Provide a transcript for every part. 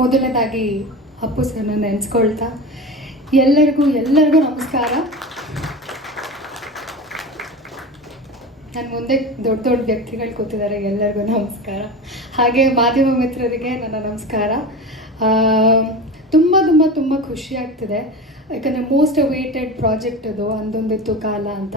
ಮೊದಲನೇದಾಗಿ ಅಪ್ಪು ಸರ್ನ ನೆನೆಸ್ಕೊಳ್ತಾ, ಎಲ್ಲರಿಗೂ ಎಲ್ಲರಿಗೂ ನಮಸ್ಕಾರ. ನನ್ನ ಮುಂದೆ ದೊಡ್ಡ ದೊಡ್ಡ ವ್ಯಕ್ತಿಗಳು ಕೂತಿದ್ದಾರೆ ಎಲ್ಲರಿಗೂ ನಮಸ್ಕಾರ. ಹಾಗೆ ಮಾಧ್ಯಮ ಮಿತ್ರರಿಗೆ ನನ್ನ ನಮಸ್ಕಾರ. ತುಂಬ ತುಂಬ ತುಂಬ ಖುಷಿ ಆಗ್ತಿದೆ. ಯಾಕಂದರೆ ಮೋಸ್ಟ್ ಅವೇಟೆಡ್ ಪ್ರಾಜೆಕ್ಟ್ ಅದು, ಅಂದೊಂದಿತ್ತು ಕಾಲ ಅಂತ.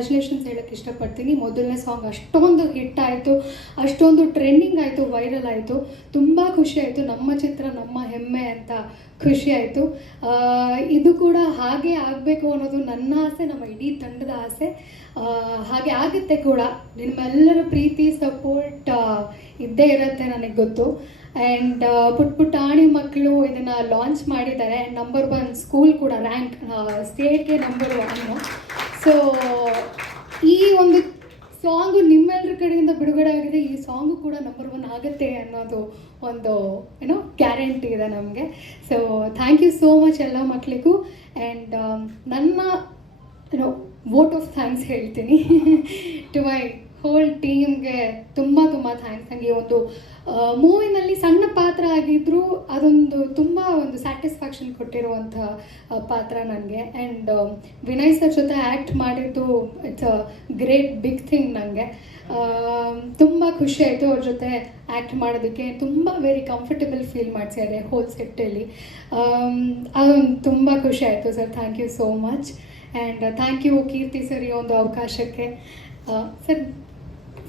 ಕಂಗ್ರ್ಯಾಚುಲೇಷನ್ಸ್ ಹೇಳೋಕ್ಕೆ ಇಷ್ಟಪಡ್ತೀನಿ. ಮೊದಲನೇ ಸಾಂಗ್ ಅಷ್ಟೊಂದು ಹಿಟ್ ಆಯಿತು, ಅಷ್ಟೊಂದು ಟ್ರೆಂಡಿಂಗ್ ಆಯಿತು ವೈರಲ್ ಆಯಿತು. ತುಂಬ ಖುಷಿ ಆಯಿತು. ನಮ್ಮ ಚಿತ್ರ, ನಮ್ಮ ಹೆಮ್ಮೆ ಅಂತ ಖುಷಿ ಆಯಿತು. ಇದು ಕೂಡ ಹಾಗೆ ಆಗಬೇಕು ಅನ್ನೋದು ನನ್ನ ಆಸೆ, ನಮ್ಮ ಇಡೀ ತಂಡದ ಆಸೆ. ಹಾಗೆ ಆಗುತ್ತೆ ಕೂಡ. ನಿಮ್ಮೆಲ್ಲರ ಪ್ರೀತಿ ಸಪೋರ್ಟ್ ಇದ್ದೇ ಇರುತ್ತೆ ನನಗೆ ಗೊತ್ತು. ಆ್ಯಂಡ್ ಪುಟ್ ಪುಟಾಣಿ ಮಕ್ಕಳು ಇದನ್ನು ಲಾಂಚ್ ಮಾಡಿದ್ದಾರೆ. ನಂಬರ್ ಒನ್ ಸ್ಕೂಲ್ ಕೂಡ ರ್ಯಾಂಕ್ ಸ್ಟೇಟ್ಗೆ ನಂಬರ್ ಒನ್ನು ಸೊ ಈ ಒಂದು ಸಾಂಗು ನಿಮ್ಮೆಲ್ಲರ ಕಡೆಯಿಂದ ಬಿಡುಗಡೆ ಆಗಿದೆ ಈ ಸಾಂಗು ಕೂಡ ನಂಬರ್ ಒನ್ ಆಗುತ್ತೆ ಅನ್ನೋದು ಒಂದು ಏನೋ ಗ್ಯಾರಂಟಿ ಇದೆ ನಮಗೆ. So thank you so much ಎಲ್ಲ ಮಕ್ಕಳಿಗೂ ಆ್ಯಂಡ್ ನನ್ನ ಏನೋ ವೋಟ್ ಆಫ್ ಥ್ಯಾಂಕ್ಸ್ ಹೇಳ್ತೀನಿ ಟು ಮೈ ಹೋಲ್ ಟೀಮ್ಗೆ ತುಂಬ ತುಂಬ ಥ್ಯಾಂಕ್ಸ್ ನನಗೆ ಒಂದು ಮೂವಿನಲ್ಲಿ ಸಣ್ಣ ಪಾತ್ರ ಆಗಿದ್ದರೂ ಅದೊಂದು ತುಂಬ ಒಂದು ಸ್ಯಾಟಿಸ್ಫ್ಯಾಕ್ಷನ್ ಕೊಟ್ಟಿರುವಂಥ ಪಾತ್ರ ನನಗೆ ಆ್ಯಂಡ್ ವಿನಯ್ ಸರ್ ಜೊತೆ ಆ್ಯಕ್ಟ್ ಮಾಡಿದ್ದು ಇಟ್ಸ್ ಗ್ರೇಟ್ ಬಿಗ್ ಥಿಂಗ್ ನನಗೆ ತುಂಬ ಖುಷಿ ಆಯಿತು ಅವ್ರ ಜೊತೆ ಆ್ಯಕ್ಟ್ ಮಾಡೋದಕ್ಕೆ. ತುಂಬ ವೆರಿ ಕಂಫರ್ಟಬಲ್ ಫೀಲ್ ಮಾಡಿಸಿದ್ದಾರೆ ಹೋಲ್ ಸೆಟ್ಟಲ್ಲಿ ಅದೊಂದು ತುಂಬ ಖುಷಿ ಆಯಿತು sir. Thank you so much and thank you Keerthi sir ಈ ಒಂದು ಅವಕಾಶಕ್ಕೆ. Sir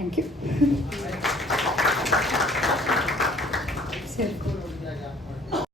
thank you